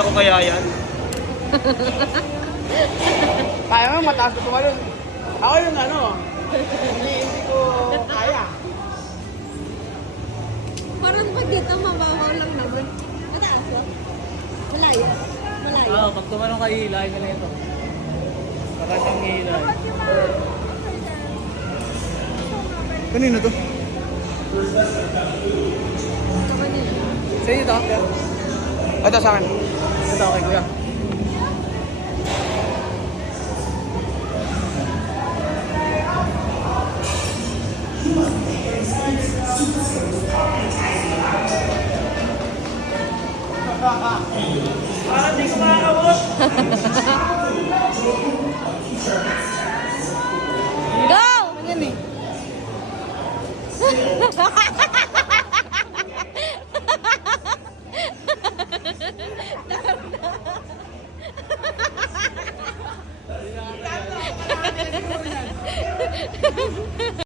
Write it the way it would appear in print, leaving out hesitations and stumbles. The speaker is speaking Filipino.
Kaya ko kaya yan. Kaya mo, mataas ko tumalon. Ako yung ano, hindi ko kaya. Parang pag dito, mababaw lang naman. Mataas ba? Malayo. Malayo. Oo, pag tumalong ka hilay ka na ito. Baka siyang hilay. Kanino to? Sa inyo ito? Ito sa akin. Ito, okay kuya. Parang di ko makakabot. Go! Yan eh.